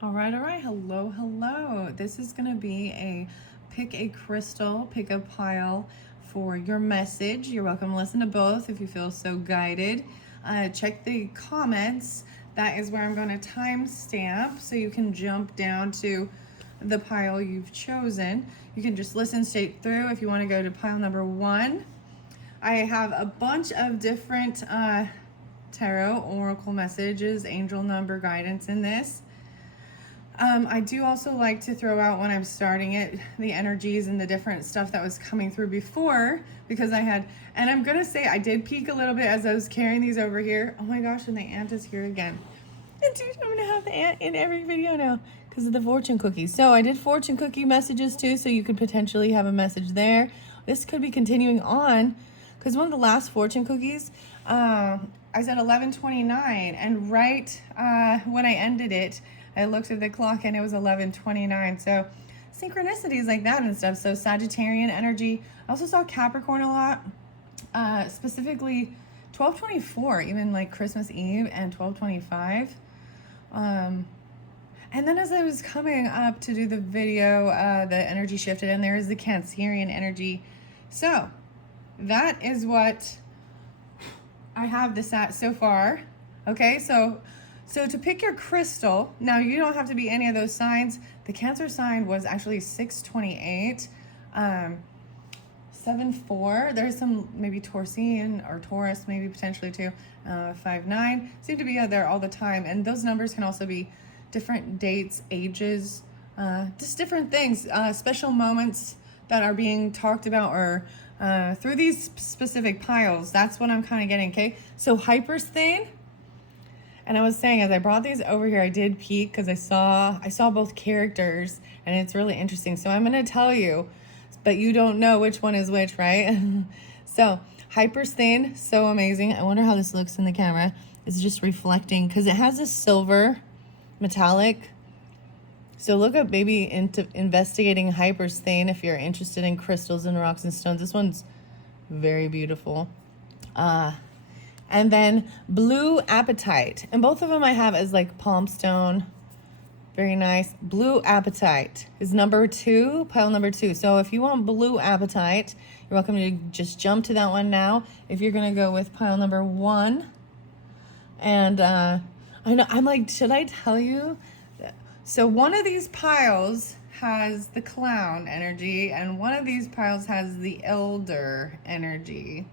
All right. Hello, hello. This is going to be a pick a crystal, pick a pile for your message. You're welcome to listen to both if you feel so guided. Check the comments. That is where I'm going to timestamp so you can jump down to the pile you've chosen. You can just listen straight through if you want to go to pile number 1. I have a bunch of different tarot, oracle messages, angel number guidance in this. I do also like to throw out when I'm starting it, the energies and the different stuff that was coming through before, because I had, and I'm going to say I did peek a little bit as I was carrying these over here. Oh my gosh, and the ant is here again. And dude, I'm going to have the ant in every video now because of the fortune cookies. So I did fortune cookie messages too, so you could potentially have a message there. This could be continuing on because one of the last fortune cookies, I said 11:29, and right when I ended it, I looked at the clock and it was 11:29. So synchronicities like that and stuff. So Sagittarian energy. I also saw Capricorn a lot, specifically 12:24, even like Christmas Eve, and 12:25. And then as I was coming up to do the video, the energy shifted, and there is the Cancerian energy. So that is what I have this at so far. Okay, so to pick your crystal, now you don't have to be any of those signs. The Cancer sign was actually 628, 7-4. There's some maybe Taurean or Taurus, maybe potentially too, 5-9. Seem to be there all the time, and those numbers can also be different dates, ages, just different things, special moments that are being talked about or through these specific piles. That's what I'm kind of getting. Okay, so Hypersthene. And I was saying, as I brought these over here, I did peek because I saw both characters, and it's really interesting. So I'm going to tell you, but you don't know which one is which, right? So Hypersthene, so amazing. I wonder how this looks in the camera. It's just reflecting because it has a silver metallic. So look up maybe into investigating Hypersthene if you're interested in crystals and rocks and stones. This one's very beautiful. And then blue apatite. And both of them I have as like palm stone. Very nice. Blue apatite is number 2, pile number 2. So if you want blue apatite, you're welcome to just jump to that one now. If you're going to go with pile number 1. And I know, I'm like, should I tell you? So one of these piles has the clown energy, and one of these piles has the elder energy.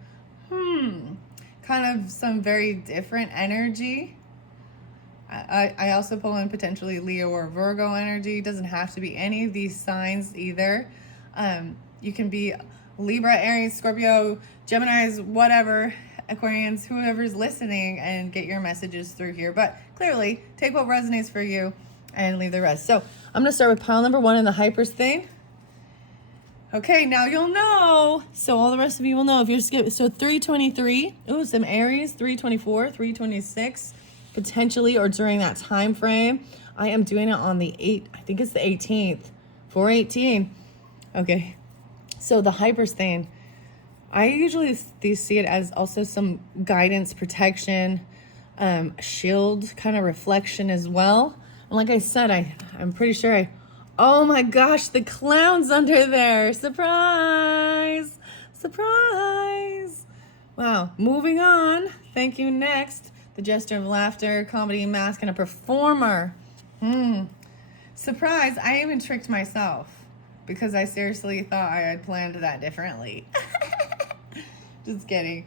Kind of some very different energy. I also pull in potentially Leo or Virgo energy. Doesn't have to be any of these signs either. You can be Libra, Aries, Scorpio, Geminis, whatever, Aquarians, whoever's listening, and get your messages through here. But clearly, take what resonates for you and leave the rest. So I'm going to start with pile number 1 in the Hypersthene. Okay, now you'll know. So all the rest of you will know if you're skipping. So 323. Ooh, some Aries. 324, 326, potentially, or during that time frame. I am doing it on the 8th. I think it's the 18th. 418. Okay. So the Hypersthene. I usually see it as also some guidance, protection, shield, kind of reflection as well. And like I said, I'm pretty sure oh my gosh, the clown's under there. Surprise! Surprise! Wow, moving on. Thank you. Next, the gesture of laughter, comedy, mask, and a performer. Surprise, I even tricked myself because I seriously thought I had planned that differently. Just kidding.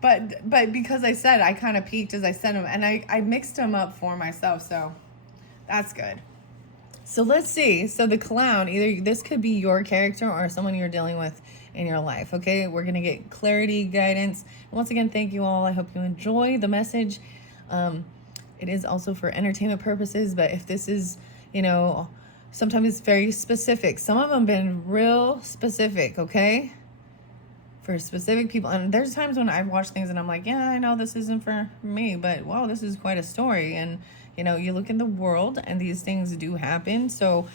But because I said, I kind of peeked as I said them, and I mixed them up for myself, so that's good. So let's see. So the clown, either this could be your character or someone you're dealing with in your life. Okay, we're going to get clarity, guidance. And once again, thank you all. I hope you enjoy the message. It is also for entertainment purposes, but if this is, sometimes it's very specific. Some of them have been real specific, okay? For specific people. And there's times when I've watched things and I'm like, yeah, I know this isn't for me, but wow, this is quite a story. And you look in the world and these things do happen. So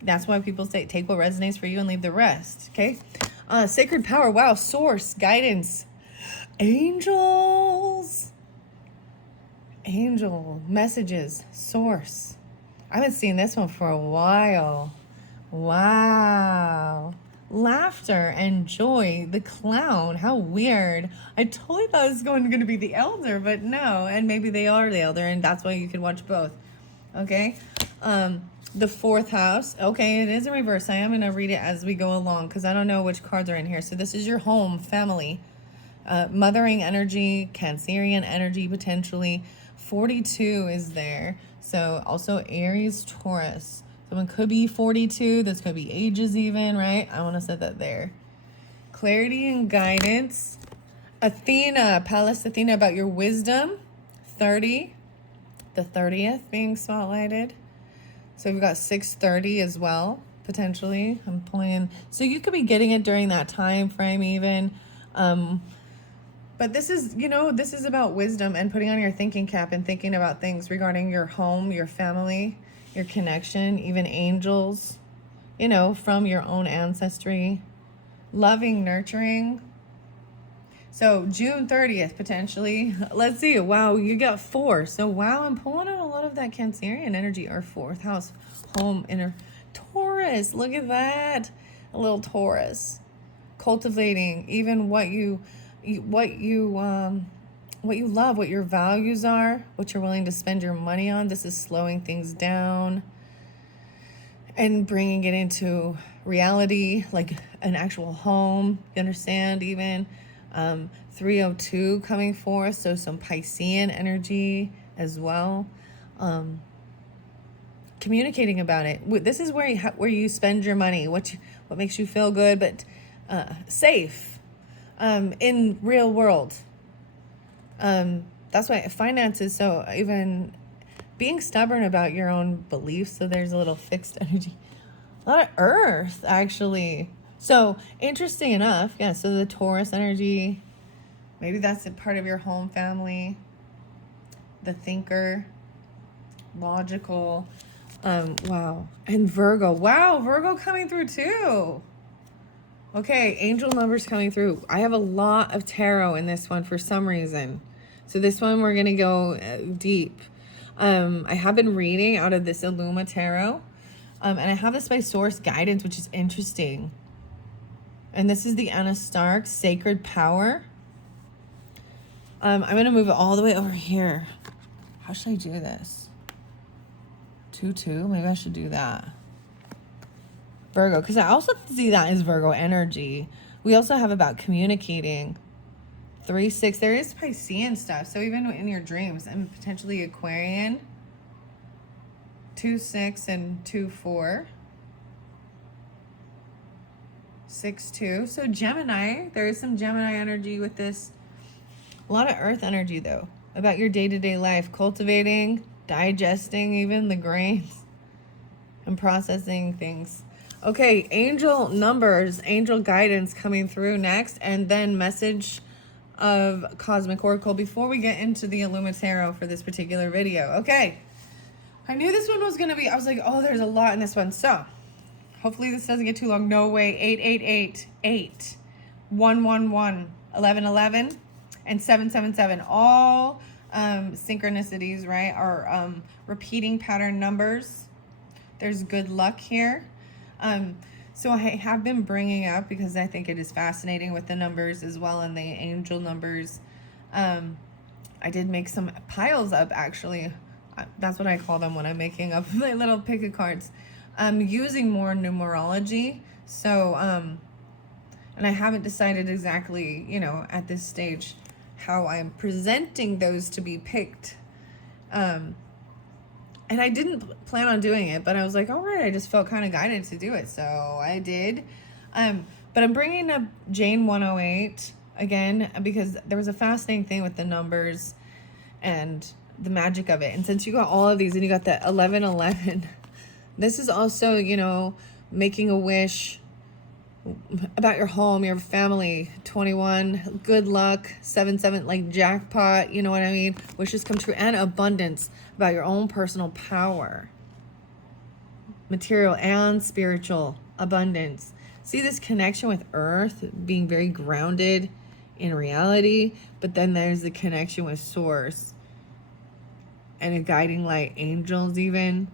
that's why people say take what resonates for you and leave the rest. Okay. Sacred power. Wow. Source, guidance, angels, angel messages, source. I haven't seen this one for a while. Wow. Laughter and joy, the clown. How weird. I totally thought it was going to be the elder, but no. And maybe they are the elder, and that's why you can watch both. Okay. The fourth house. Okay, it is in reverse. I am going to read it as we go along because I don't know which cards are in here. So this is your home, family, mothering energy, Cancerian energy potentially. 42 is there. So also Aries, Taurus. Someone could be 42. This could be ages even, right? I want to set that there. Clarity and guidance. Athena, Pallas Athena, about your wisdom. 30. The 30th being spotlighted. So we've got 6:30 as well, potentially. I'm pulling in. So you could be getting it during that time frame even. But this is, this is about wisdom and putting on your thinking cap and thinking about things regarding your home, your family, your connection, even angels, from your own ancestry. Loving, nurturing. So June 30th, potentially. Let's see. Wow, you got 4. So wow, I'm pulling out a lot of that Cancerian energy. Our 4th house, home, inner Taurus. Look at that. A little Taurus. Cultivating even what you love, what your values are, what you're willing to spend your money on. This is slowing things down and bringing it into reality, like an actual home. You understand? Even 302 coming forth, so some Piscean energy as well. Communicating about it. This is where you spend your money, what makes you feel good, but safe in real world. That's why finances. So even being stubborn about your own beliefs. So there's a little fixed energy. A lot of earth, actually. So interesting enough. Yeah, so the Taurus energy, maybe that's a part of your home family. The thinker, logical. Wow. And Virgo. Wow, Virgo coming through too. Okay, angel numbers coming through. I have a lot of tarot in this one for some reason. So this one we're going to go deep. I have been reading out of this Illuma Tarot. And I have this by Source Guidance, which is interesting. And this is the Anna Stark, Sacred Power. I'm going to move it all the way over here. How should I do this? 2-2? Maybe I should do that. Virgo, because I also see that as Virgo energy. We also have about communicating. 3-6. There is Piscean stuff. So even in your dreams, and potentially Aquarian. 2-6 and 2-4. 6-2. So Gemini, there is some Gemini energy with this. A lot of earth energy though. About your day-to-day life. Cultivating, digesting even the grains. And processing things. Okay, angel numbers, angel guidance coming through next. And then message of Cosmic Oracle before we get into the Illuma Tarot for this particular video. Okay. I knew this one was going to be, I was like, oh, there's a lot in this one. So, hopefully this doesn't get too long. No way. 888, 8, 111, 1111, and 777. All synchronicities, right? Are repeating pattern numbers. There's good luck here. So I have been bringing up, because I think it is fascinating with the numbers as well, and the angel numbers. I did make some piles up, actually. That's what I call them when I'm making up my little pick of cards. I'm using more numerology. So, and I haven't decided exactly, at this stage, how I'm presenting those to be picked. And I didn't plan on doing it, but I was like, all right, I just felt kind of guided to do it. So I did. But I'm bringing up Jane 108 again, because there was a fascinating thing with the numbers and the magic of it. And since you got all of these and you got the 1111, this is also, making a wish about your home, your family. 21, good luck. 77, like jackpot, you know what I mean? Wishes come true. And abundance, about your own personal power. Material and spiritual abundance. See this connection with earth, being very grounded in reality, but then there's the connection with source and a guiding light, angels even.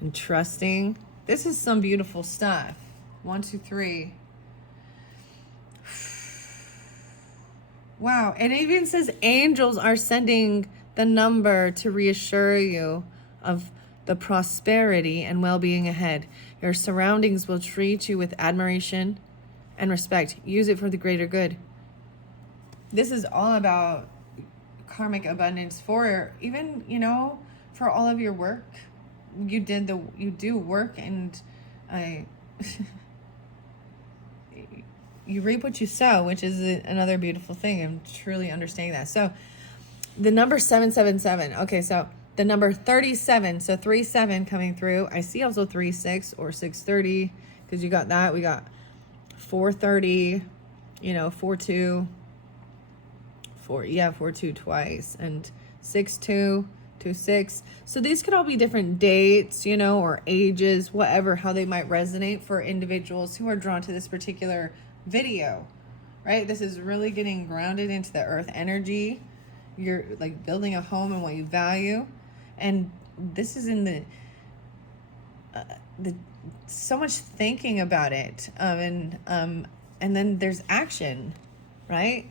and trusting. This is some beautiful stuff. 1, 2, 3. Wow. And it even says angels are sending the number to reassure you of the prosperity and well-being ahead. Your surroundings will treat you with admiration and respect. Use it for the greater good. This is all about karmic abundance for even, you know, for all of your work. You do work, and you reap what you sow, which is another beautiful thing. I'm truly understanding that. So the number 777. Okay, so the number 37. So 37 coming through. I see also 36 or 630, because you got that. We got 430, 42. 42 twice, and 62, 26. So these could all be different dates, or ages, whatever, how they might resonate for individuals who are drawn to this particular video, right? This is really getting grounded into the earth energy. You're like building a home and what you value. And this is in the so much thinking about it. And then there's action, right?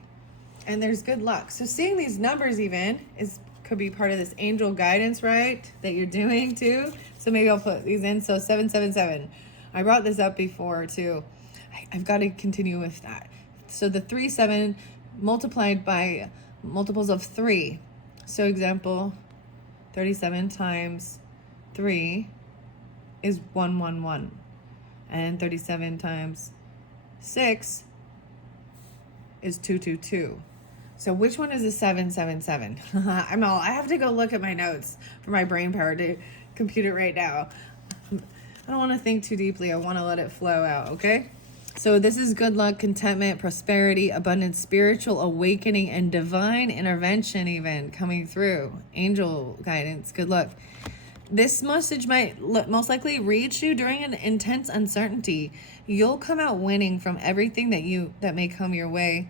And there's good luck. So seeing these numbers even could be part of this angel guidance, right? That you're doing too. So maybe I'll put these in. So 777. I brought this up before too. I've got to continue with that. So the 37 multiplied by multiples of 3. So example, 37 times 3 is 111. And 37 times 6 is 222. So which one is the 777? I have to go look at my notes for my brain power to compute it right now. I don't want to think too deeply. I want to let it flow out, okay? So this is good luck, contentment, prosperity, abundance, spiritual awakening, and divine intervention even coming through. Angel guidance, good luck. This message might most likely reach you during an intense uncertainty. You'll come out winning from everything that may come your way.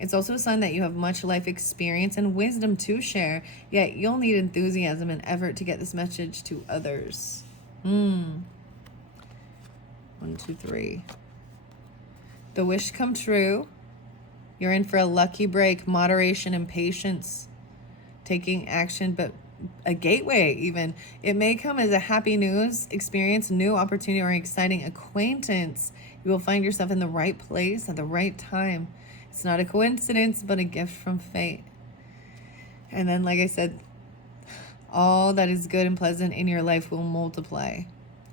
It's also a sign that you have much life experience and wisdom to share, yet you'll need enthusiasm and effort to get this message to others. 1, 2, 3. The wish come true. You're in for a lucky break, moderation and patience, taking action, but a gateway even. It may come as a happy news experience, new opportunity, or exciting acquaintance. You will find yourself in the right place at the right time. It's not a coincidence, but a gift from fate. And then, like I said, all that is good and pleasant in your life will multiply.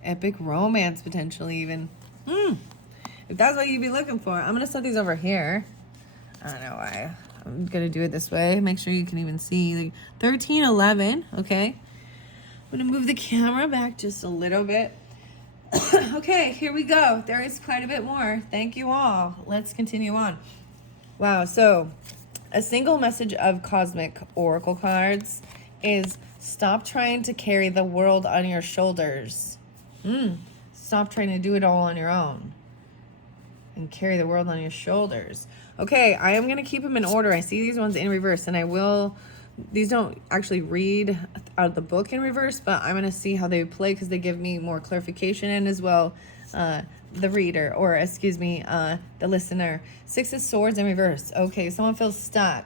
Epic romance, potentially even. If that's what you'd be looking for. I'm going to set these over here. I don't know why. I'm going to do it this way. Make sure you can even see. Like 13, 11. Okay. I'm going to move the camera back just a little bit. Okay, here we go. There is quite a bit more. Thank you all. Let's continue on. Wow, so a single message of cosmic oracle cards is stop trying to carry the world on your shoulders. Stop trying to do it all on your own and carry the world on your shoulders. Okay, I am going to keep them in order. I see these ones in reverse, and these don't actually read out of the book in reverse, but I'm going to see how they play because they give me more clarification, and as well the reader, or excuse me, the listener. 6 of Swords in reverse. Okay, someone feels stuck.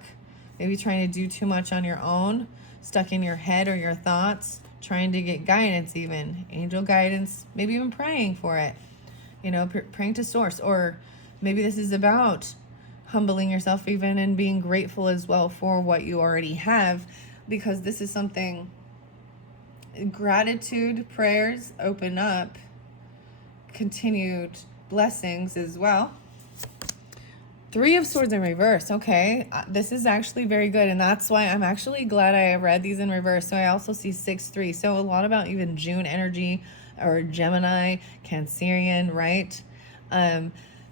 Maybe trying to do too much on your own, stuck in your head or your thoughts, trying to get guidance even. Angel guidance, maybe even praying for it. Praying to source. Or maybe this is about humbling yourself even and being grateful as well for what you already have, because this is something, gratitude prayers open up continued blessings as well. 3 of Swords in reverse. Okay, this is actually very good, and that's why I'm actually glad I read these in reverse. So I also see 6-3. So a lot about even June energy, or Gemini, Cancerian, right?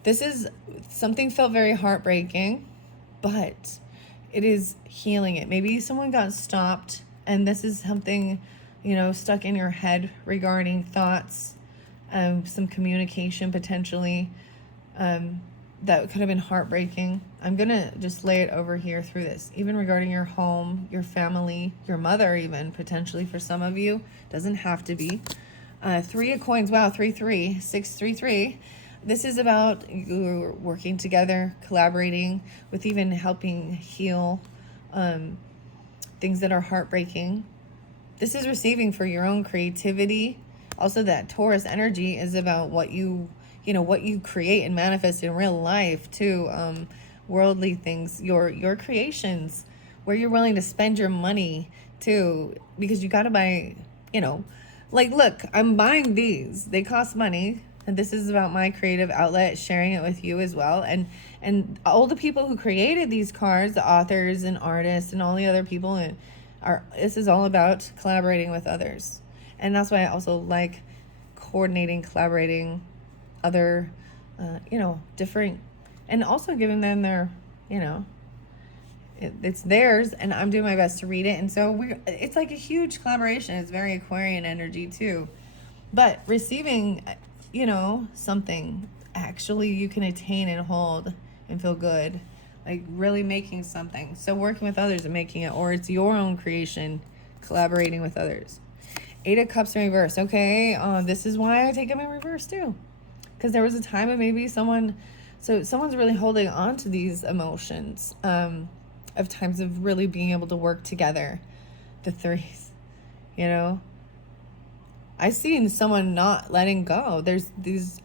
This is something felt very heartbreaking, but it is healing it. Maybe someone got stopped, and this is something, stuck in your head regarding thoughts, some communication potentially, that could have been heartbreaking. I'm going to just lay it over here through this, even regarding your home, your family, your mother even, potentially for some of you. Doesn't have to be. Three of coins. Wow, 3-3, 6-3-3. This is about you working together, collaborating with, even helping heal things that are heartbreaking. This is receiving for your own creativity. Also, that Taurus energy is about what what you create and manifest in real life too. Worldly things, your creations, where you're willing to spend your money too, because you got to buy, like, look, I'm buying these. They cost money. And this is about my creative outlet, sharing it with you as well. And all the people who created these cards, the authors and artists and all the other people, this is all about collaborating with others. And that's why I also like coordinating, collaborating other, different, and also giving them their, it's theirs, and I'm doing my best to read it. And so it's like a huge collaboration. It's very Aquarian energy too. But receiving, something actually you can attain and hold and feel good, like really making something. So working with others and making it, or it's your own creation, collaborating with others. 8 of Cups in reverse. Okay, this is why I take them in reverse too, because there was a time of maybe someone's really holding on to these emotions, of times of really being able to work together. The threes, I seen someone not letting go. There's these,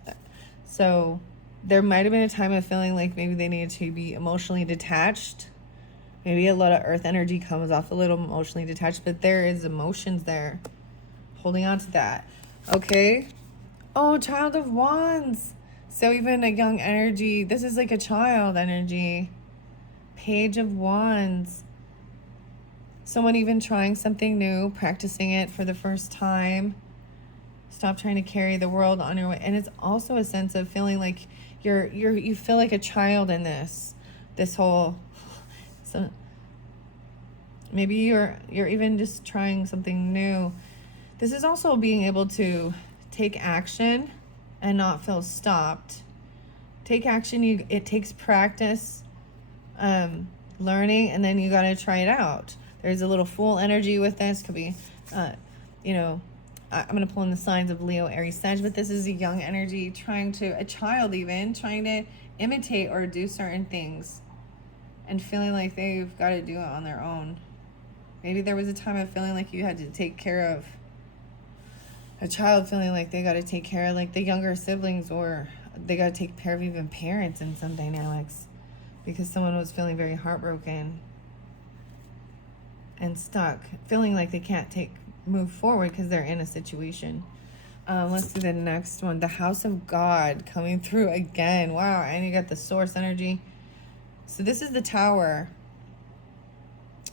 so there might have been a time of feeling like maybe they needed to be emotionally detached. Maybe a lot of earth energy comes off a little emotionally detached, but there is emotions there. Holding on to that. Okay. Oh, Child of Wands. So even a young energy, this is like a child energy. Page of Wands. Someone even trying something new, practicing it for the first time. Stop trying to carry the world on your way. And it's also a sense of feeling like you feel like a child in this whole, so maybe you're even just trying something new. This is also being able to take action and not feel stopped. Take action. It takes practice, learning, and then you got to try it out. There's a little Fool energy with this. Could be, I'm going to pull in the signs of Leo, Aries, Sag, but this is a young energy a child even, trying to imitate or do certain things and feeling like they've got to do it on their own. Maybe there was a time of feeling like you had to take care of a child, feeling like they got to take care of like the younger siblings, or they got to take care of even parents in some dynamics, because someone was feeling very heartbroken and stuck, feeling like they can't move forward because they're in a situation. Let's do the next one. The House of God coming through again. Wow. And you got the Source energy. So this is the Tower.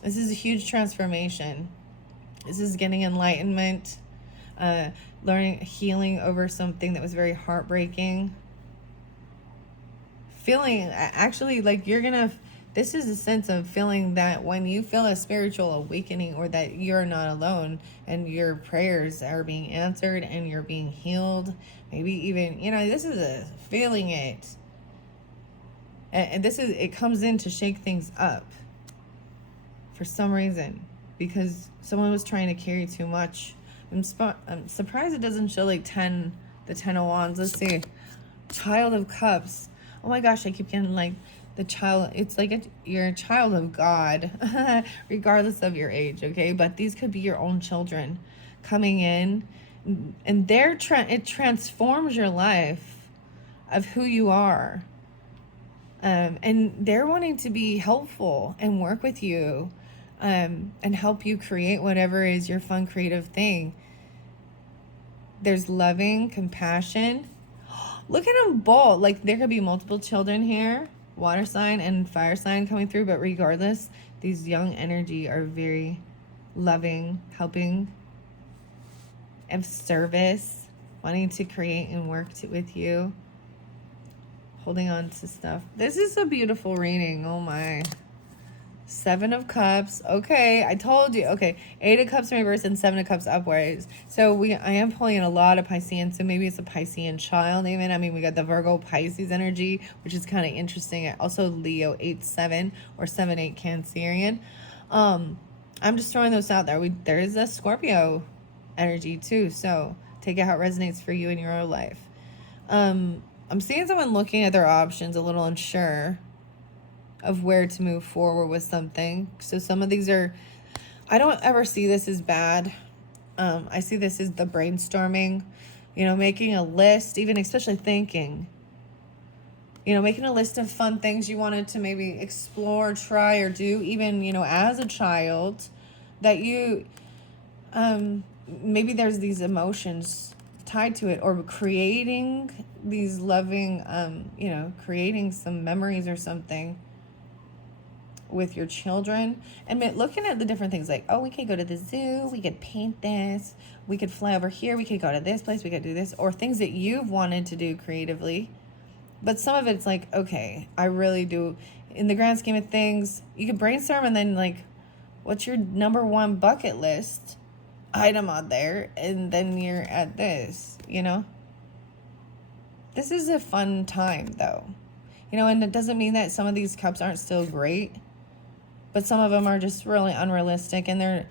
This is a huge transformation. This is getting enlightenment, learning, healing over something that was very heartbreaking. Feeling actually like this is a sense of feeling that when you feel a spiritual awakening, or that you're not alone and your prayers are being answered and you're being healed, maybe even, this is a feeling it. And it comes in to shake things up for some reason, because someone was trying to carry too much. I'm surprised it doesn't show like the 10 of Wands. Let's see. Child of Cups. Oh my gosh, I keep getting like the child. It's like you're a child of God, regardless of your age, okay? But these could be your own children coming in, and it transforms your life of who you are. And they're wanting to be helpful and work with you, and help you create whatever is your fun, creative thing. There's loving, compassion. Look at them both. Like, there could be multiple children here, water sign and fire sign coming through, but regardless, these young energy are very loving, helping, of service, wanting to create and work with you, holding on to stuff. This is a beautiful reading. Oh my. 7 of Cups. Okay, I told you. Okay, 8 of Cups in reverse and 7 of Cups upwards. So I am pulling in a lot of Piscean. So maybe it's a Piscean child even. I mean, we got the Virgo Pisces energy, which is kind of interesting. Also Leo 8-7 or 7-8 Cancerian. I'm just throwing those out there. There is a Scorpio energy too. So Take it how it resonates for you in your own life. I'm seeing someone looking at their options, a little unsure of where to move forward with something. So some of these are, I don't ever see this as bad. I see this as the brainstorming, making a list, even especially thinking, making a list of fun things you wanted to maybe explore, try, or do, even, as a child, that you, maybe there's these emotions tied to it, or creating these loving, creating some memories or something with your children. And looking at the different things, like, oh, we could go to the zoo, we could paint this, we could fly over here, we could go to this place, we could do this, or things that you've wanted to do creatively. But some of it's like, okay, I really do, in the grand scheme of things, you could brainstorm, and then, like, what's your number one bucket list item on there, and then you're at this, This is a fun time, though. And it doesn't mean that some of these cups aren't still great, but some of them are just really unrealistic. And they're,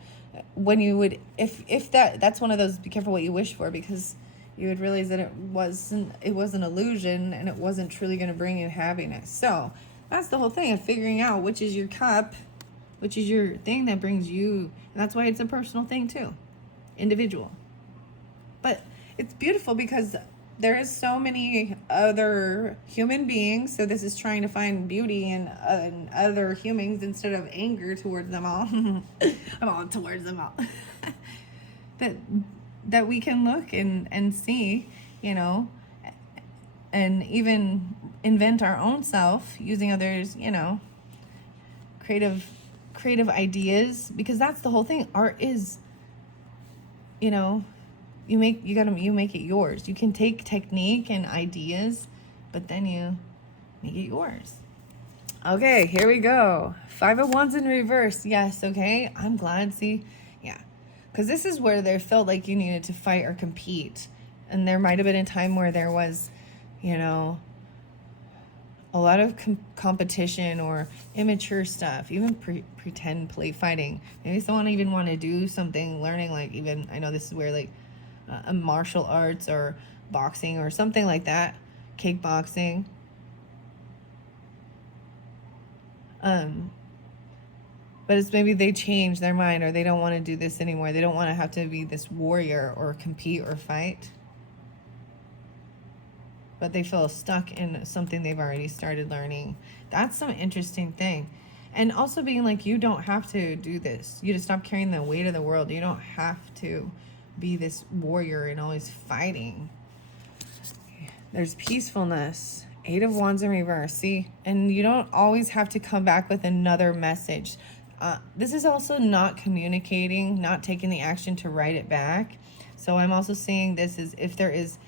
when you would, if that's one of those, be careful what you wish for, because you would realize that it was an illusion, and it wasn't truly going to bring you happiness. So that's the whole thing of figuring out which is your cup, which is your thing that brings you, and that's why it's a personal thing too, individual. But it's beautiful because there is so many other human beings. So this is trying to find beauty in other humans instead of anger towards them all. I'm all towards them all. that we can look and see, and even invent our own self using others, creative ideas, because that's the whole thing. Art is, you make it yours. You can take technique and ideas, but then you make it yours. Okay, here we go. 5 of Wands in reverse. Yes, okay. I'm glad. See, yeah. Because this is where they felt like you needed to fight or compete. And there might have been a time where there was, a lot of competition or immature stuff, even pretend play fighting. Maybe someone even want to do something, learning, like, even, I know this is where, like, a martial arts or boxing or something like that, kickboxing. But it's maybe they change their mind, or they don't want to do this anymore. They don't want to have to be this warrior or compete or fight. But they feel stuck in something they've already started learning. That's some interesting thing. And also being like, you don't have to do this. You just stop carrying the weight of the world. You don't have to be this warrior and always fighting. There's peacefulness. 8 of Wands in reverse. See? And you don't always have to come back with another message. This is also not communicating, not taking the action to write it back. So I'm also seeing this as if there is,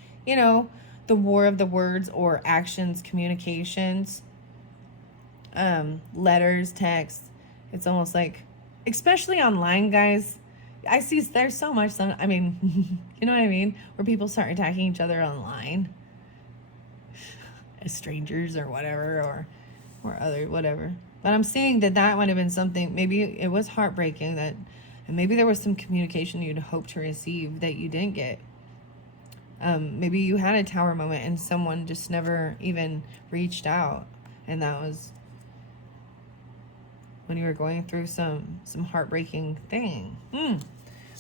the war of the words, or actions, communications, letters, texts. It's almost like, especially online, guys, I see there's so much, you know what I mean? Where people start attacking each other online as strangers or whatever, or other, whatever. But I'm seeing that might have been something, maybe it was heartbreaking, and maybe there was some communication you'd hoped to receive that you didn't get. Maybe you had a tower moment and someone just never even reached out, and that was when you were going through some heartbreaking thing.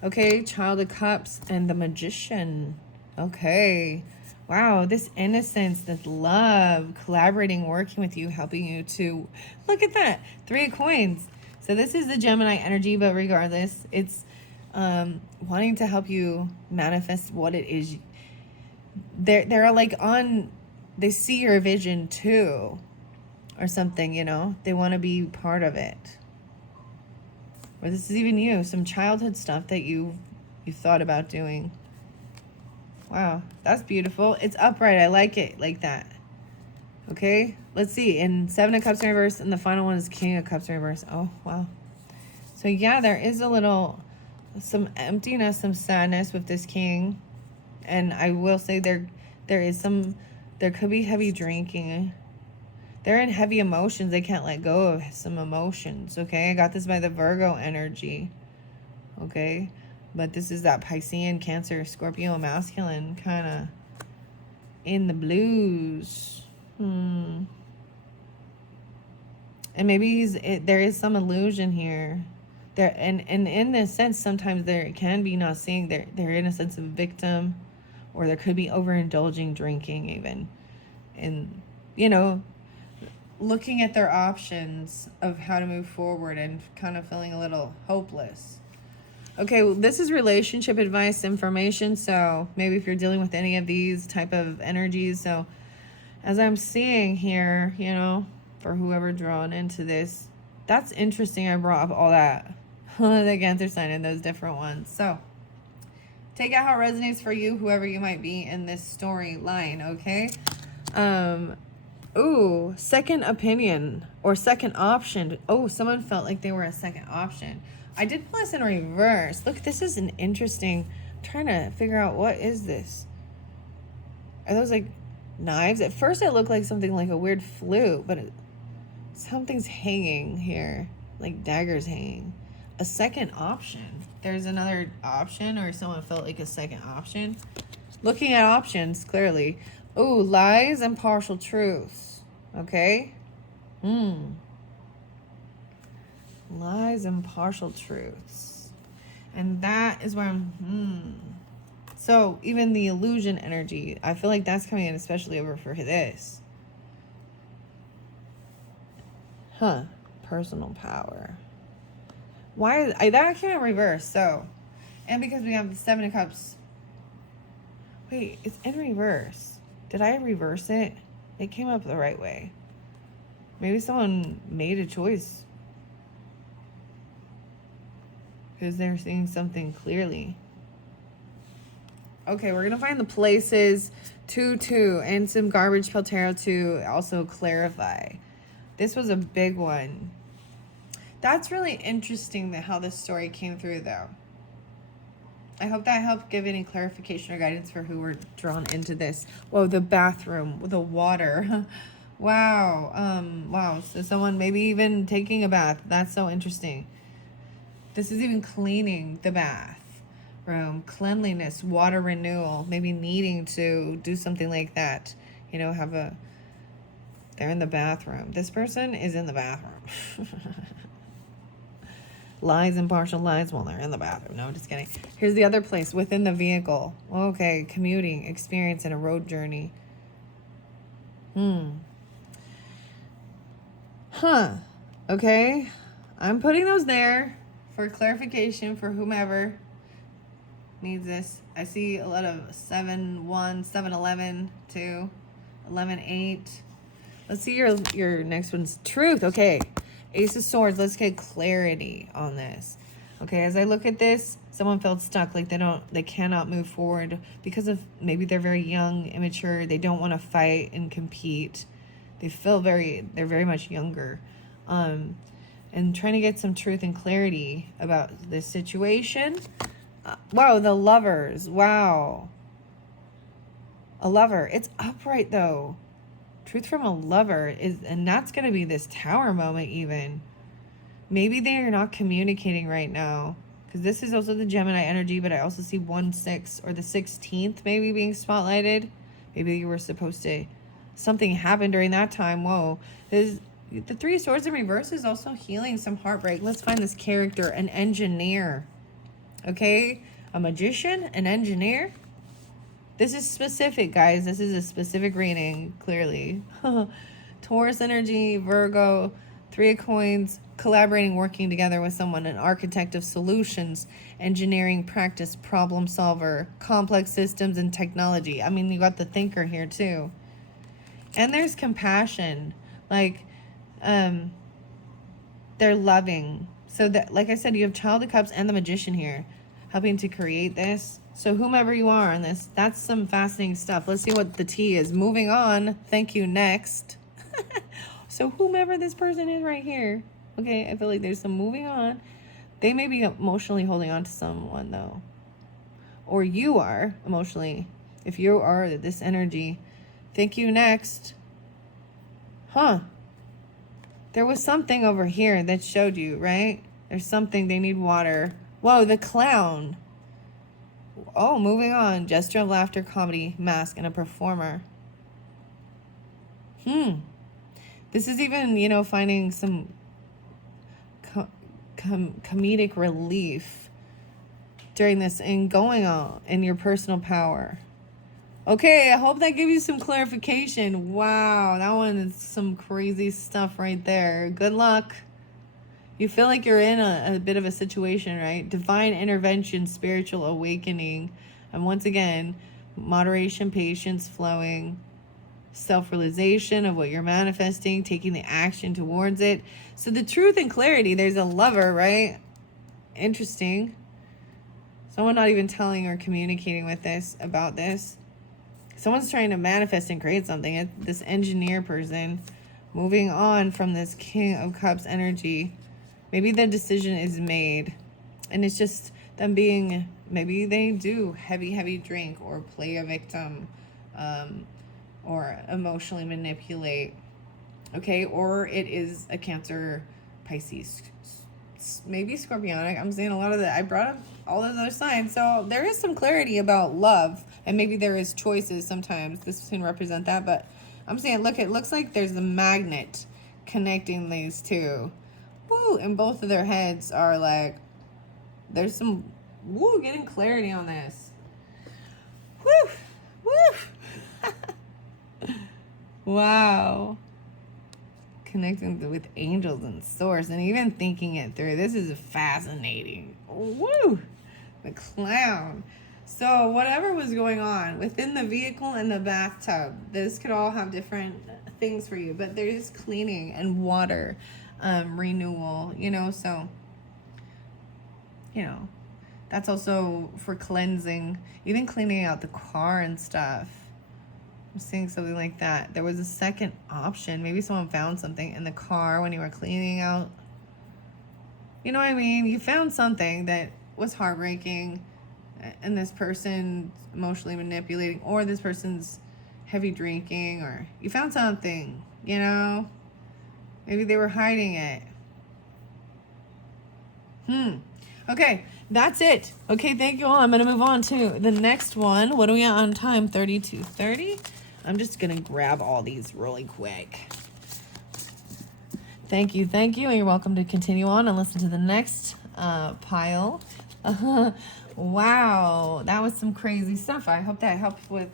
Okay, Child of Cups and the Magician. Okay. Wow, this innocence, this love, collaborating, working with you, helping you to, look at that, 3 of Coins. So this is the Gemini energy, but regardless, it's wanting to help you manifest what it is. They're like they see your vision too, or something, they want to be part of it. Or this is even you, some childhood stuff that you thought about doing. Wow, that's beautiful. It's upright. I like it like that. Okay, let's see. And 7 of Cups in reverse, and the final one is King of Cups in reverse. Oh, wow. So yeah, there is some emptiness, some sadness with this King. And I will say there could be heavy drinking. They're in heavy emotions. They can't let go of some emotions, okay? I got this by the Virgo energy, okay? But this is that Piscean, Cancer, Scorpio, masculine kind of in the blues. And maybe there is some illusion here. There, and in this sense, sometimes there can be not seeing. They're in a sense of victim, or there could be overindulging drinking even. And, you know, looking at their options of how to move forward and kind of feeling a little hopeless. Okay, well, this is relationship advice information, so maybe if you're dealing with any of these type of energies. So as I'm seeing here, you know, for whoever drawn into this, that's interesting. I brought up all that. The Cancer sign and those different ones. So take out how it resonates for you, whoever you might be in this storyline, okay? Ooh, second opinion or second option. Oh, someone felt like they were a second option. I did pull this in reverse. Look, this is an interesting, I'm trying to figure out what is this. Are those like knives? At first it looked like something like a weird flute, but something's hanging here, like daggers hanging. A second option. There's another option, or someone felt like a second option. Looking at options, clearly. Oh, lies and partial truths. Okay? Lies and partial truths. And that is where I'm... So, even the illusion energy, I feel like that's coming in especially over for this. Personal power. Why that came in reverse, so. And because we have the Seven of Cups. Wait, it's in reverse. Did I reverse it? It came up the right way. Maybe someone made a choice. Because they're seeing something clearly. Okay, we're going to find the places 2-2 and some garbage pill tarot to also clarify. This was a big one. That's really interesting that how this story came through, though. I hope that helped give any clarification or guidance for who were drawn into this. Whoa, the bathroom, the water. Wow. Wow. So someone maybe even taking a bath. That's so interesting. This is even cleaning the bath room, cleanliness, water renewal, maybe needing to do something like that. You know, they're in the bathroom. This person is in the bathroom. Lies and partial lies while they're in the bathroom. No, just kidding. Here's the other place, within the vehicle. Okay, commuting, experience, and a road journey. Okay. I'm putting those there for clarification for whomever needs this. I see a lot of 7-1, 7-11, 2, 11-8. Let's see your next one's truth. Okay. Ace of Swords. Let's get clarity on this. Okay, as I look at this, someone felt stuck, like they cannot move forward because of maybe they're very young, immature, they don't want to fight and compete. They're very much younger. And trying to get some truth and clarity about this situation. Wow, the Lovers. Wow. A lover. It's upright though. Truth from a lover and that's going to be this Tower moment even. Maybe they are not communicating right now, because this is also the Gemini energy, but I also see 1-6 or the 16th maybe being spotlighted. Maybe you were supposed to, something happened during that time. Whoa. The Three of Swords in reverse is also healing some heartbreak. Let's find this character, an engineer. Okay, a magician, an engineer. This is specific, guys. This is a specific reading, clearly. Taurus energy, Virgo, Three of Coins, collaborating, working together with someone, an architect of solutions, engineering practice, problem solver, complex systems and technology. I mean, you got the thinker here too. And there's compassion. Like, they're loving. So that, like I said, you have Child of Cups and the Magician here, helping to create this. So whomever you are on this, that's some fascinating stuff. Let's see what the tea is. Moving on. Thank you. Next. So whomever this person is right here. Okay, I feel like there's some moving on. They may be emotionally holding on to someone though. Or you are emotionally. If you are this energy. Thank you. Next. There was something over here that showed you, right? There's something. They need water. Whoa, the Clown. Oh, moving on. Gesture of laughter, comedy, mask, and a performer. This is even, you know, finding some comedic relief during this and going on in your personal power. Okay, I hope that gives you some clarification. Wow, that one is some crazy stuff right there. Good luck. You feel like you're in a bit of a situation, right? Divine intervention, spiritual awakening. And once again, moderation, patience, flowing, self-realization of what you're manifesting, taking the action towards it. So the truth and clarity, there's a lover, right? Interesting. Someone not even telling or communicating with this about this. Someone's trying to manifest and create something. This engineer person moving on from this King of Cups energy. Maybe the decision is made and it's just them being, maybe they do heavy drink or play a victim, or emotionally manipulate. Okay, or it is a Cancer, Pisces, maybe Scorpionic. I'm saying a lot of that. I brought up all those other signs. So there is some clarity about love, and maybe there is choices sometimes. This can represent that, but I'm saying, look, it looks like there's a magnet connecting these two. Woo, and both of their heads are like, there's some, woo, getting clarity on this. Woo, woo. Wow. Connecting with angels and source and even thinking it through. This is fascinating. Woo! The clown. So whatever was going on within the vehicle and the bathtub, this could all have different things for you, but there's cleaning and water, renewal, you know, so, you know, that's also for cleansing, even cleaning out the car and stuff. I'm seeing something like that. There was a second option. Maybe someone found something in the car when you were cleaning out. You know what I mean? You found something that was heartbreaking, and this person emotionally manipulating, or this person's heavy drinking, or you found something, you know? Maybe they were hiding it. Okay, that's it. Okay, thank you all. I'm going to move on to the next one. What do we got on time? 32:30. I'm just going to grab all these really quick. Thank you, and you're welcome to continue on and listen to the next pile. Wow, that was some crazy stuff. I hope that helped with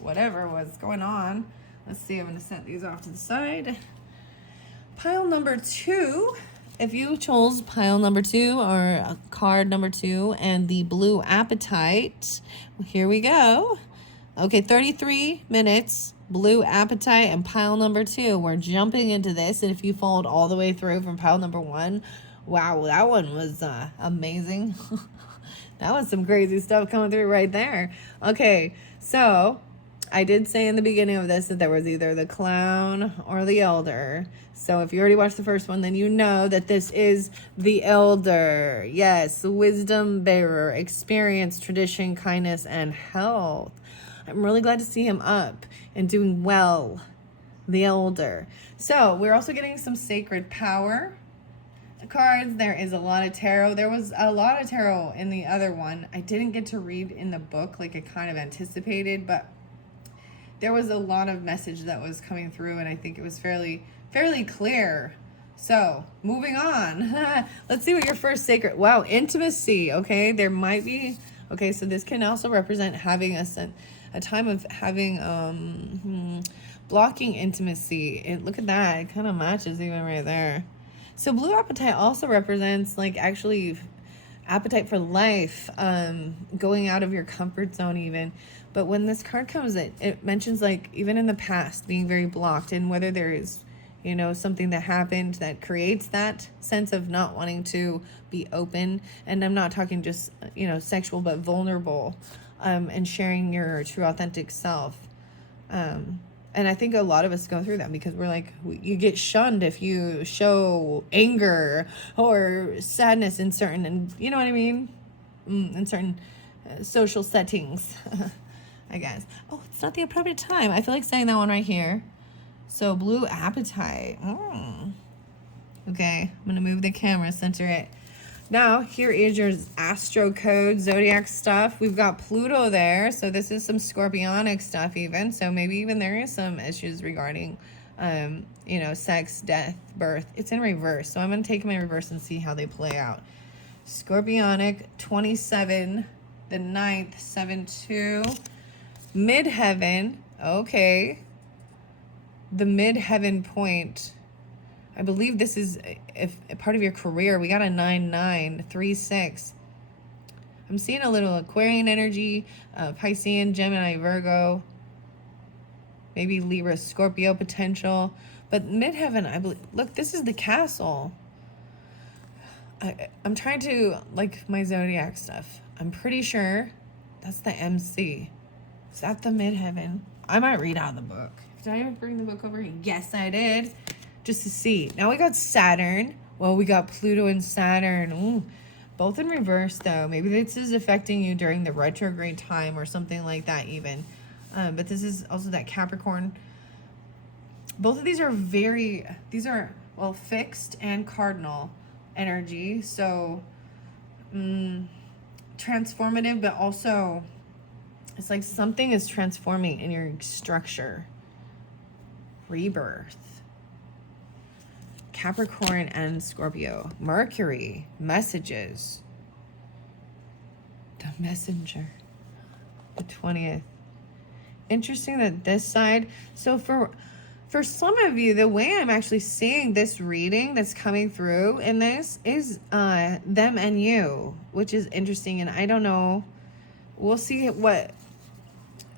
whatever was going on. Let's see, I'm going to set these off to the side. Pile number 2. If you chose pile number 2 or card number 2 and the blue Apatite, here we go. Okay, 33 minutes, blue Apatite and pile number 2. We're jumping into this, and if you followed all the way through from pile number 1, wow, that one was amazing. That was some crazy stuff coming through right there. Okay, so I did say in the beginning of this that there was either the clown or the elder. So if you already watched the first one, then you know that this is the elder. Yes, wisdom bearer, experience, tradition, kindness, and health. I'm really glad to see him up and doing well. The elder. So we're also getting some sacred power cards. There is a lot of tarot. There was a lot of tarot in the other one. I didn't get to read in the book like I kind of anticipated, but there was a lot of message that was coming through, and I think it was fairly clear. So moving on. Let's see what your first sacred, wow, intimacy. Okay, there might be, okay, so this can also represent having a time of having blocking intimacy. Look at that, it kind of matches even right there. So blue Apatite also represents like actually appetite for life, going out of your comfort zone even. But when this card comes, it mentions like even in the past being very blocked, and whether there is, you know, something that happened that creates that sense of not wanting to be open. And I'm not talking just, you know, sexual, but vulnerable, and sharing your true authentic self. And I think a lot of us go through that because we're like, you get shunned if you show anger or sadness in certain, and you know what I mean? In certain social settings, I guess. Oh, it's not the appropriate time. I feel like saying that one right here. So blue Apatite. Okay, I'm going to move the camera, center it. Now, here is your astro code, zodiac stuff. We've got Pluto there, so this is some scorpionic stuff even. So maybe even there is some issues regarding, you know, sex, death, birth. It's in reverse, so I'm going to take them in reverse and see how they play out. Scorpionic, 27, the 9th, 7-2. Midheaven, okay. The midheaven point. I believe this is if a part of your career. We got a 9-9, 3-6. I'm seeing a little Aquarian energy, Piscean, Gemini, Virgo, maybe Libra, Scorpio potential. But midheaven, I believe. Look, this is the castle. I'm trying to, like my zodiac stuff. I'm pretty sure that's the MC. Is that the midheaven? I might read out of the book. Did I ever bring the book over here? Yes, I did. Just to see. Now we got Saturn. Well, we got Pluto and Saturn. Ooh, both in reverse, though. Maybe this is affecting you during the retrograde time or something like that even. But this is also that Capricorn. Both of these are well, fixed and cardinal energy. So, transformative, but also it's like something is transforming in your structure. Rebirth. Capricorn and Scorpio. Mercury. Messages. The messenger. The 20th. Interesting that this side. So for some of you, the way I'm actually seeing this reading that's coming through in this is them and you, which is interesting. And I don't know. We'll see what.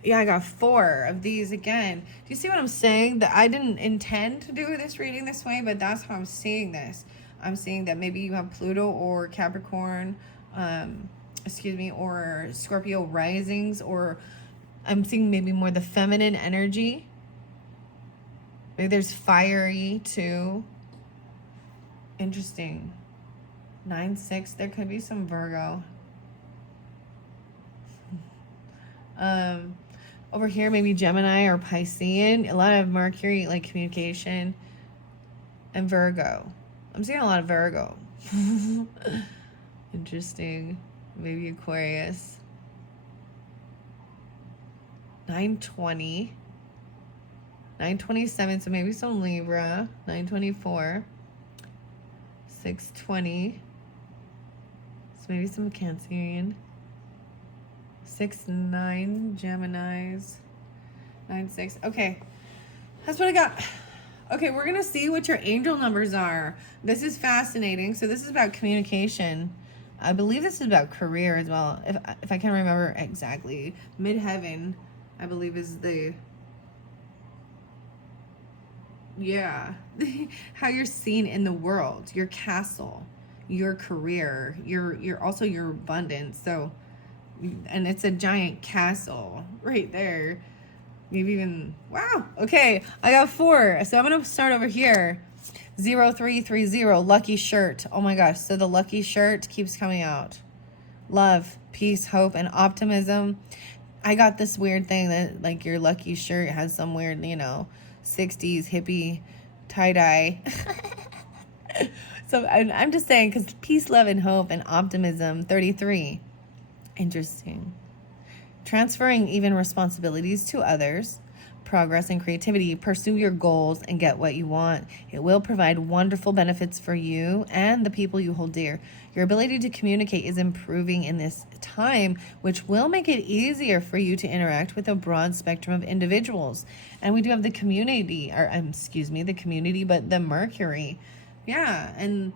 Yeah, I got 4 of these again. Do you see what I'm saying? That I didn't intend to do this reading this way, but that's how I'm seeing this. I'm seeing that maybe you have Pluto or Capricorn, or Scorpio risings, or I'm seeing maybe more the feminine energy. Maybe there's fiery too. Interesting. 9-6, there could be some Virgo. Over here, maybe Gemini or Piscean. A lot of Mercury, like communication. And Virgo. I'm seeing a lot of Virgo. Interesting. Maybe Aquarius. 9-20. 9-27, so maybe some Libra. 9-24. 6-20. So maybe some Cancerian. 6-9 Geminis. 9-6. Okay, that's what I got. Okay, we're gonna see what your angel numbers are. This is fascinating. So this is about communication. I believe this is about career as well. If I can remember exactly, midheaven, I believe is the how you're seen in the world, your castle, your career, your also your abundance. So. And it's a giant castle right there. Maybe even, wow. Okay, I got 4. So I'm going to start over here. 0330, lucky shirt. Oh my gosh. So the lucky shirt keeps coming out. Love, peace, hope, and optimism. I got this weird thing that like your lucky shirt has some weird, 60s hippie tie-dye. So I'm just saying because peace, love, and hope, and optimism. 33. Interesting. Transferring even responsibilities to others. Progress and creativity. Pursue your goals and get what you want. It will provide wonderful benefits for you and the people you hold dear. Your ability to communicate is improving in this time, which will make it easier for you to interact with a broad spectrum of individuals. And we do have the community, but the Mercury. Yeah, and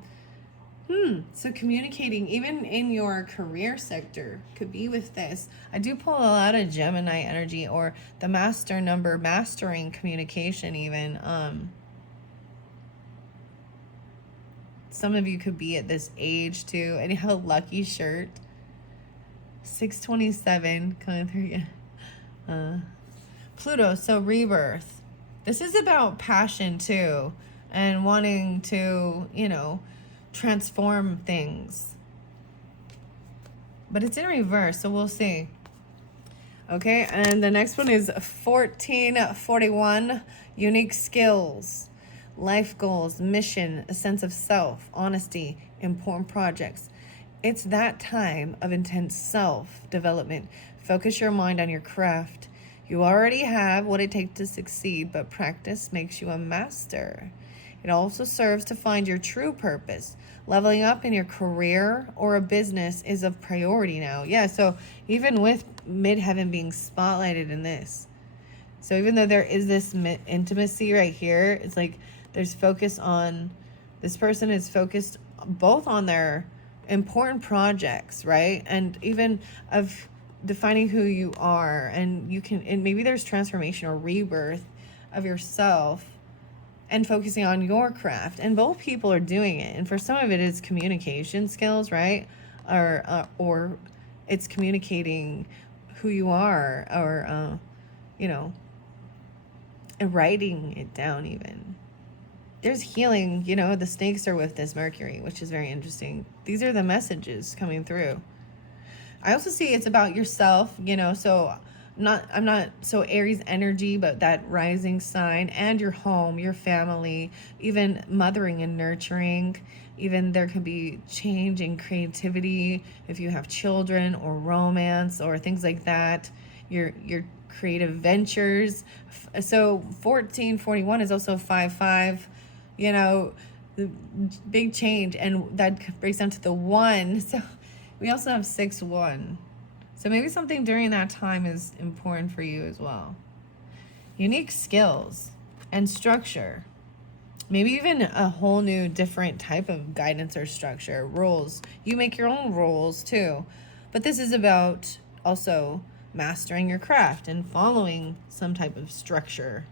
so communicating even in your career sector could be with this. I do pull a lot of Gemini energy or the master number, mastering communication even. Some of you could be at this age too. And you have a lucky shirt. 627 coming through. Pluto, so rebirth. This is about passion too and wanting to, transform things. But it's in reverse, so we'll see. Okay, and the next one is 1441, unique skills, life goals, mission, a sense of self, honesty, important projects. It's that time of intense self-development. Focus your mind on your craft. You already have what it takes to succeed, but practice makes you a master. It also serves to find your true purpose. Leveling up in your career or a business is a priority now. Yeah, so even with midheaven being spotlighted in this, so even though there is this intimacy right here, it's like there's focus on, this person is focused both on their important projects, right? And even of defining who you are, and you can, and maybe there's transformation or rebirth of yourself and focusing on your craft. And both people are doing it. And for some of it is communication skills, right? Or it's communicating who you are, or, you know, and writing it down even. There's healing, you know, the snakes are with this Mercury, which is very interesting. These are the messages coming through. I also see it's about yourself, you know, so I'm not so Aries energy, but that rising sign, and your home, your family, even mothering and nurturing. Even there could be change in creativity if you have children, or romance, or things like that. Your creative ventures. So 1441 is also 5-5. You know, the big change, and that breaks down to the 1. So we also have 6-1. So maybe something during that time is important for you as well. Unique skills and structure. Maybe even a whole new different type of guidance or structure. Rules. You make your own rules too. But this is about also mastering your craft and following some type of structure.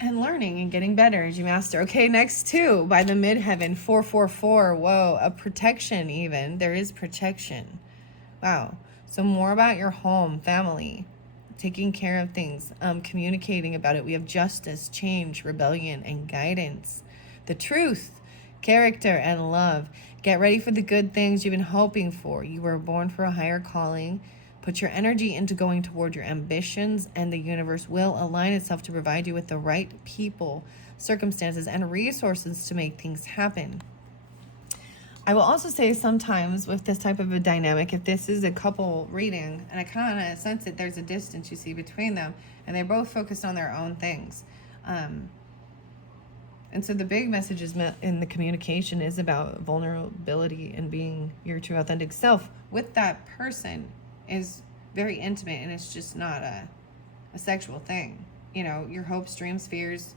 And learning and getting better as you master. Okay, next 2 by the midheaven, 444. Whoa, a protection even. There is protection. Wow. So more about your home, family, taking care of things, communicating about it. We have justice, change, rebellion, and guidance. The truth, character, and love. Get ready for the good things you've been hoping for. You were born for a higher calling. Put your energy into going toward your ambitions, and the universe will align itself to provide you with the right people, circumstances, and resources to make things happen. I will also say sometimes with this type of a dynamic, if this is a couple reading, and I kind of sense that there's a distance you see between them, and they're both focused on their own things. And so the big message is in the communication is about vulnerability and being your true authentic self with that person is very intimate, and it's just not a sexual thing. You know, your hopes, dreams, fears,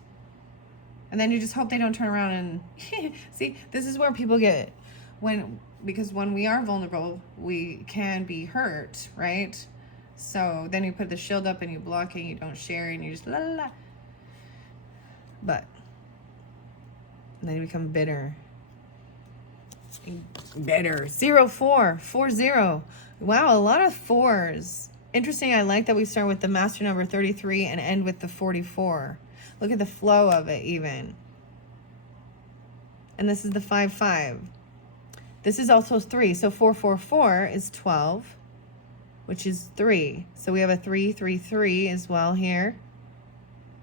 and then you just hope they don't turn around and see, this is where people get, because when we are vulnerable, we can be hurt, right? So then you put the shield up and you block it, and you don't share, and you just la la la. But then you become bitter. 0440. Wow, a lot of 4s. Interesting. I like that we start with the master number 33 and end with the 44. Look at the flow of it even. And this is the 5-5. This is also 3. So 444 is 12, which is 3. So we have a 333 as well here.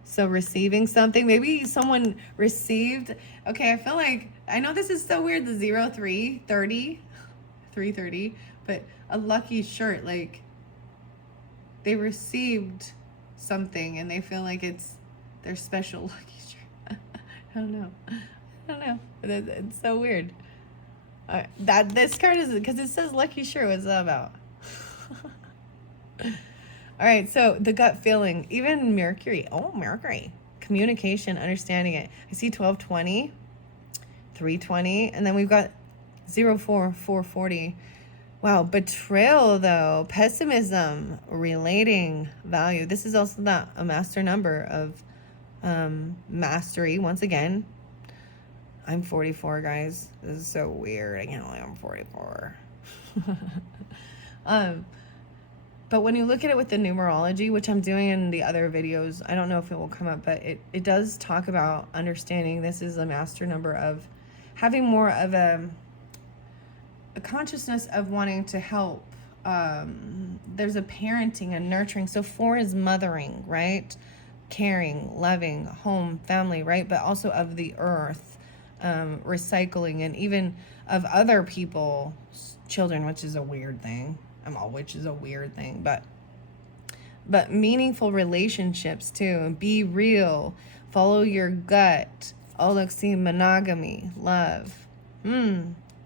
So receiving something. Maybe someone received. Okay, I feel like, I know this is so weird, the 0330, 330, but a lucky shirt, like they received something and they feel like it's their special lucky shirt. I don't know. It's so weird. That this card is, because it says lucky shirt. What's that about? All right, so the gut feeling, even Mercury. Oh, Mercury. Communication, understanding it. I see 1220, 320, and then we've got 440. Wow, betrayal though, pessimism, relating, value. This is also a master number of mastery. Once again, I'm 44, guys. This is so weird. I can't believe I'm 44. But when you look at it with the numerology, which I'm doing in the other videos, I don't know if it will come up, but it does talk about understanding this is a master number of having more of a consciousness of wanting to help. There's a parenting and nurturing. So 4 is mothering, right? Caring, loving, home, family, right? But also of the earth, recycling, and even of other people's children, which is a weird thing. Which is a weird thing, but meaningful relationships too. Be real. Follow your gut. Oh, look, see, monogamy, love,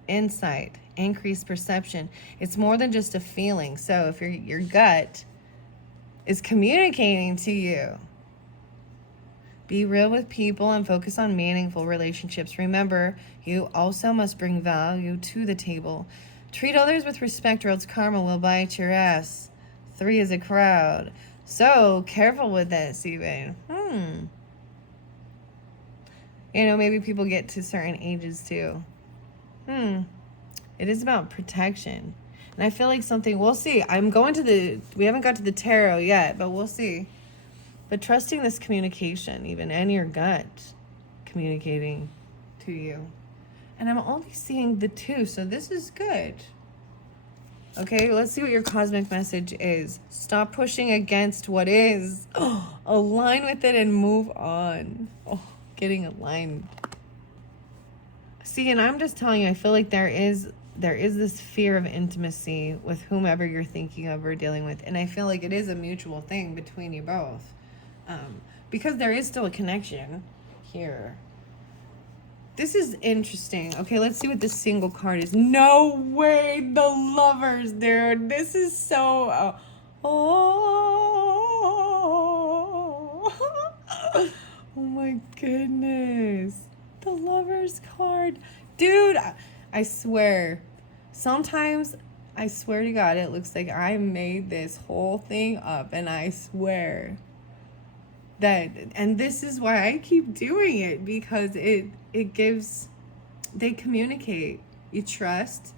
insight, increased perception. It's more than just a feeling. So if your gut is communicating to you, be real with people and focus on meaningful relationships. Remember, you also must bring value to the table. Treat others with respect or else karma will bite your ass. 3 is a crowd. So careful with this even. You know, maybe people get to certain ages too. It is about protection. And I feel like something, we'll see. We haven't got to the tarot yet, but we'll see. But trusting this communication even, and your gut communicating to you. And I'm only seeing the 2, so this is good. Okay, let's see what your cosmic message is. Stop pushing against what is. Align with it and move on. Getting aligned. See, and I'm just telling you, I feel like there is this fear of intimacy with whomever you're thinking of or dealing with. And I feel like it is a mutual thing between you both. Because there is still a connection here. This is interesting. Okay, let's see what this single card is. No way, the Lovers, dude. This is so... oh my goodness. The Lovers card. Dude, I swear. Sometimes, I swear to God, it looks like I made this whole thing up. And I swear that... And this is why I keep doing it. Because it gives, they communicate, you trust,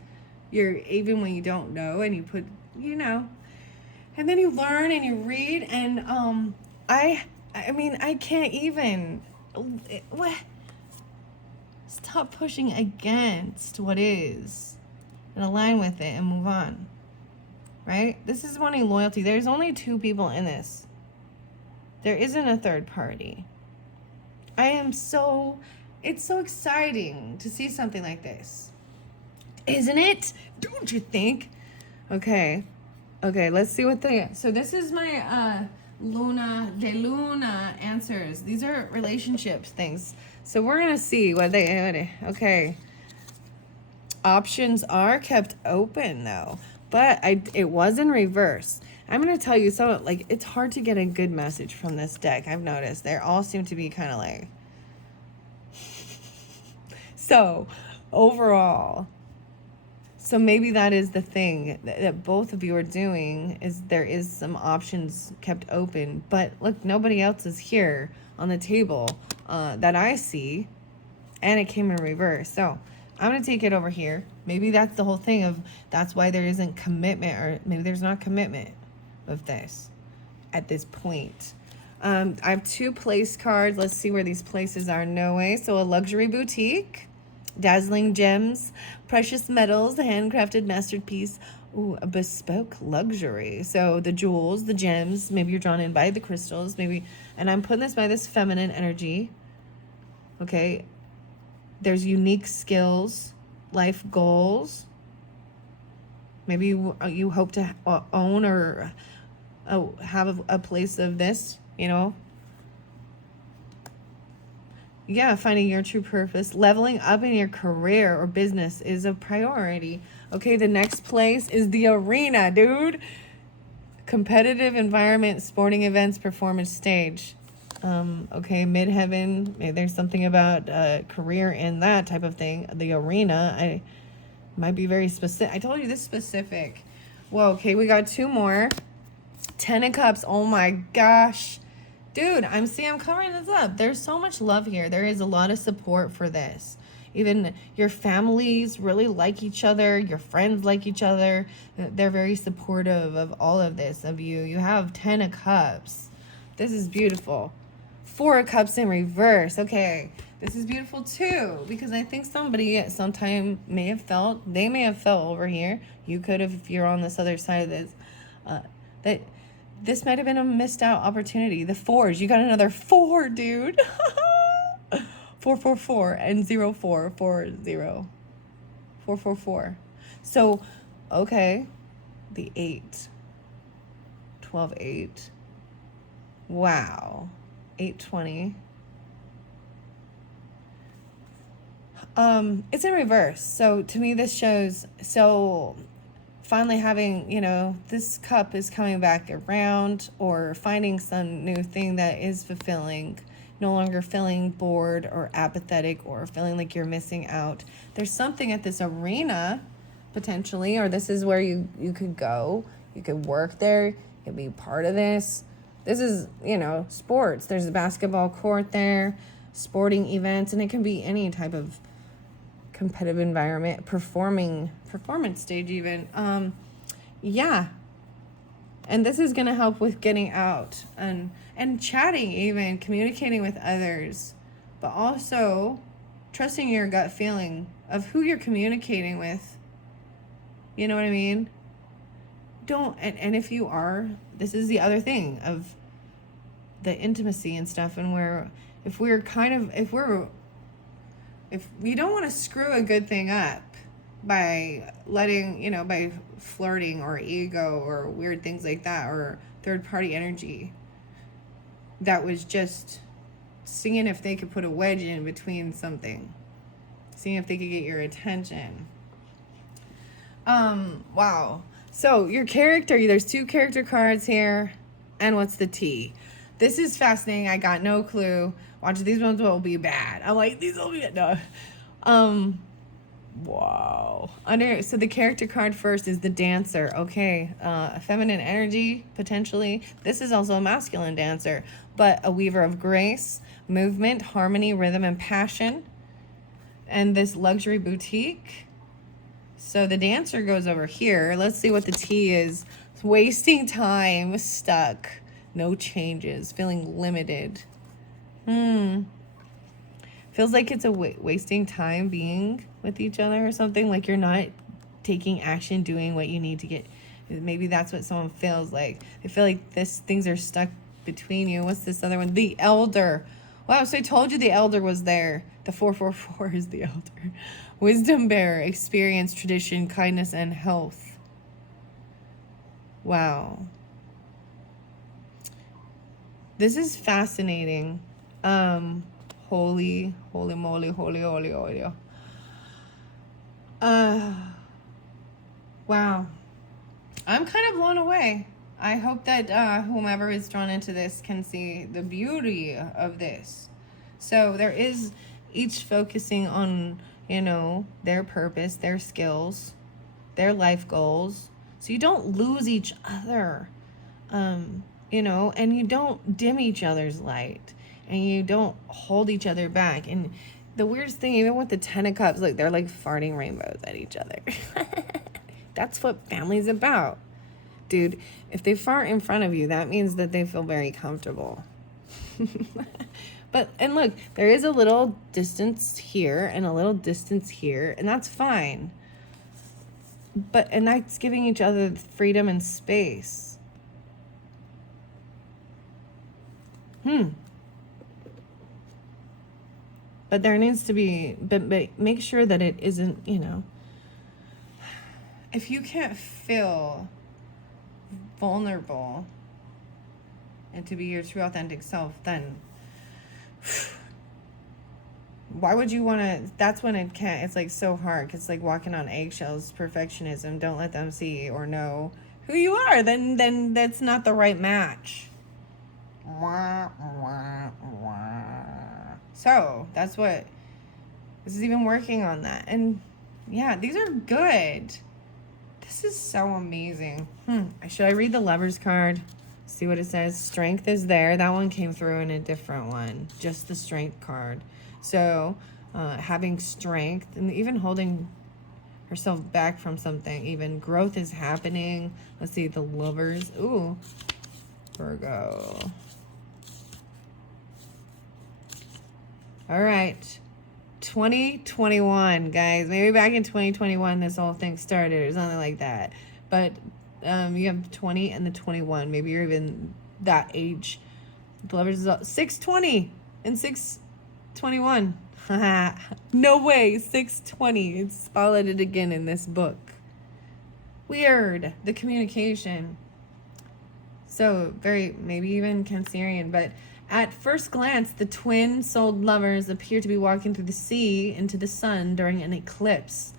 you're, even when you don't know, and you put, you know, and then you learn and you read, and I mean, I can't even, what, stop pushing against what is, and align with it, and move on, right? This is wanting loyalty. There's only 2 people in this. There isn't a third party. It's so exciting to see something like this. Isn't it? Don't you think? Okay, let's see what so this is my Luna answers. These are relationships things. So we're going to see okay. Options are kept open though, but it was in reverse. I'm going to tell you, so like, it's hard to get a good message from this deck. I've noticed they all seem to be kind of like, so, overall, so maybe that is the thing that both of you are doing, is there is some options kept open. But look, nobody else is here on the table that I see. And it came in reverse. So, I'm going to take it over here. Maybe that's the whole thing of, that's why there isn't commitment, or maybe there's not commitment with this at this point. I have 2 place cards. Let's see where these places are. No way. So, a luxury boutique. Dazzling gems, precious metals, a handcrafted masterpiece. Ooh, a bespoke luxury. So the jewels, the gems, maybe you're drawn in by the crystals, maybe, and I'm putting this by this feminine energy. Okay. There's unique skills, life goals. Maybe you hope to own or have a place of this, you know. Yeah, finding your true purpose. Leveling up in your career or business is a priority. Okay, the next place is the arena, dude. Competitive environment, sporting events, performance stage. Okay, midheaven. Maybe there's something about career in that type of thing. The arena, I might be very specific. I told you this specific. Whoa, okay, we got 2 more. 10 of Cups. Oh my gosh. Dude, I'm covering this up. There's so much love here. There is a lot of support for this. Even your families really like each other. Your friends like each other. They're very supportive of all of this, of you. You have 10 of Cups. This is beautiful. 4 of Cups in reverse. Okay, this is beautiful too. Because I think somebody at some time may have felt over here. You could have, if you're on this other side of this, that this might have been a missed out opportunity. The 4s. You got another 4, dude. 444 and 0440. 444. So, okay, the 8. 12, 8. Wow. 820. It's in reverse. So to me, this shows, so finally having, this cup is coming back around, or finding some new thing that is fulfilling, no longer feeling bored or apathetic or feeling like you're missing out. There's something at this arena potentially, or this is where you could go. You could work there. You could be part of this. This is, sports. There's a basketball court there, sporting events, and it can be any type of competitive environment, performance stage even. Yeah. And this is going to help with getting out and chatting, even communicating with others, but also trusting your gut feeling of who you're communicating with. You know what I mean? And if you are, this is the other thing of the intimacy and stuff, and if we don't want to screw a good thing up by letting, by flirting or ego or weird things like that, or third party energy that was just seeing if they could put a wedge in between something, seeing if they could get your attention. Wow. So your character, there's 2 character cards here, and what's the T? This is fascinating. I got no clue. Watch, these ones will be bad. I'm like, these will be bad. No. Wow. So the character card first is the dancer. Okay. A feminine energy, potentially. This is also a masculine dancer, but a weaver of grace, movement, harmony, rhythm, and passion. And this luxury boutique. So the dancer goes over here. Let's see what the T is. It's wasting time, stuck, no changes, feeling limited. Feels like it's a wasting time being with each other or something. Like you're not taking action, doing what you need to get. Maybe that's what someone feels like. They feel like things are stuck between you. What's this other one? The elder. Wow, so I told you the elder was there. The 444 is the elder. Wisdom bearer, experience, tradition, kindness, and health. Wow. This is fascinating. Holy moly. Wow. I'm kind of blown away. I hope that whomever is drawn into this can see the beauty of this. So there is each focusing on, their purpose, their skills, their life goals. So you don't lose each other, and you don't dim each other's light, and you don't hold each other back. And the weirdest thing, even with the 10 of Cups, they're like farting rainbows at each other. That's what family's about. Dude, if they fart in front of you, that means that they feel very comfortable. And look, there is a little distance here and a little distance here, and that's fine. And that's giving each other freedom and space. But there needs to be, but make sure that it isn't, if you can't feel vulnerable and to be your true authentic self, then why would you want to? That's when it's like so hard. It's like walking on eggshells. Perfectionism. Don't let them see or know who you are. Then that's not the right match. So that's what this is, even working on that. And yeah, these are good. This is so amazing. Should I read the Lover's card? See what it says. Strength is there. That one came through in a different one. Just the Strength card. So having strength and even holding herself back from something. Even growth is happening. Let's see, the Lovers. Ooh. Virgo. All right. 2021, guys. Maybe back in 2021 this whole thing started or something like that. But you have 20 and the 21. Maybe you're even that age. The Lovers is 620 and 621. No way, 620. It's spotted again in this book. Weird, the communication. So, very, maybe even Cancerian, but at first glance, the twin-souled lovers appear to be walking through the sea into the sun during an eclipse,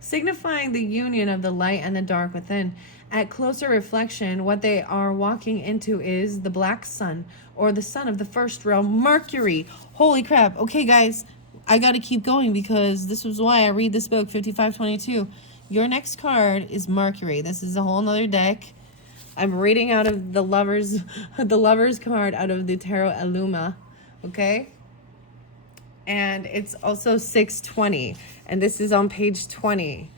signifying the union of the light and the dark within. At closer reflection, what they are walking into is the black sun, or the sun of the first realm, Mercury. Holy crap. Okay, guys, I got to keep going because this is why I read this book, 5522. Your next card is Mercury. This is a whole nother deck. I'm reading out of the lovers card out of the Tarot Illuma, okay? And it's also 620, and this is on page 20.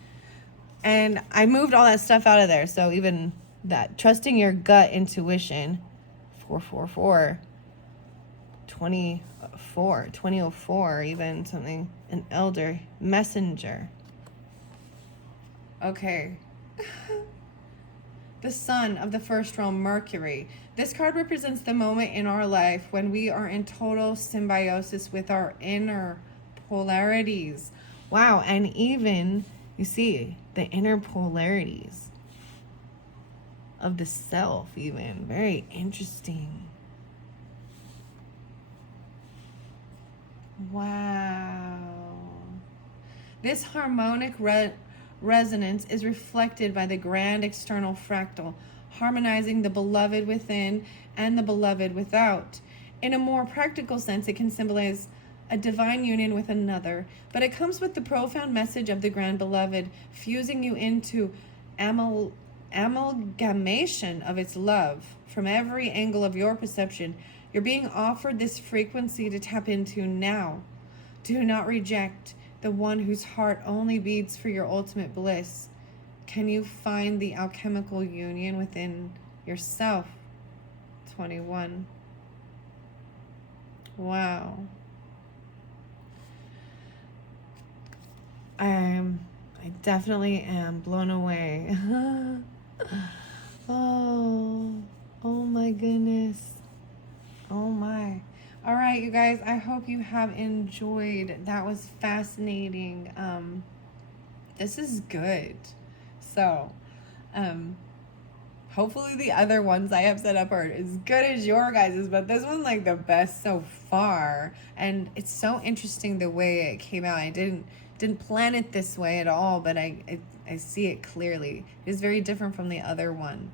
And I moved all that stuff out of there, so even that, trusting your gut intuition, 444, 2004, even something, an elder, messenger. Okay. The sun of the first realm, Mercury. This card represents the moment in our life when we are in total symbiosis with our inner polarities. Wow, and even, you see, the inner polarities of the self even. Very interesting. Wow. This harmonic resonance is reflected by the grand external fractal, harmonizing the beloved within and the beloved without. In a more practical sense, it can symbolize a divine union with another, but it comes with the profound message of the grand beloved, fusing you into amalgamation of its love. From every angle of your perception, you're being offered this frequency to tap into now. Do not reject the one whose heart only beats for your ultimate bliss. Can you find the alchemical union within yourself? 21. Wow. I definitely am blown away. Oh my goodness. Oh my. All right, you guys, I hope you have enjoyed. That was fascinating. This is good. So, hopefully the other ones I have set up are as good as your guys's, but this one's like the best so far. And it's so interesting the way it came out. I didn't plan it this way at all, but I see it clearly. It's very different from the other one,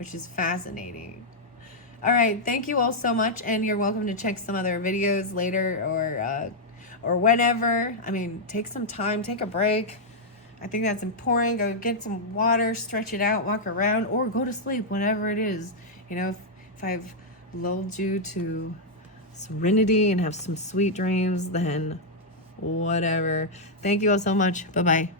which is fascinating. All right, thank you all so much, and you're welcome to check some other videos later or whenever. I mean, take some time, take a break. I think that's important. Go get some water, stretch it out, walk around, or go to sleep, whatever it is. You know, if I've lulled you to serenity and have some sweet dreams, then whatever. Thank you all so much. Bye-bye.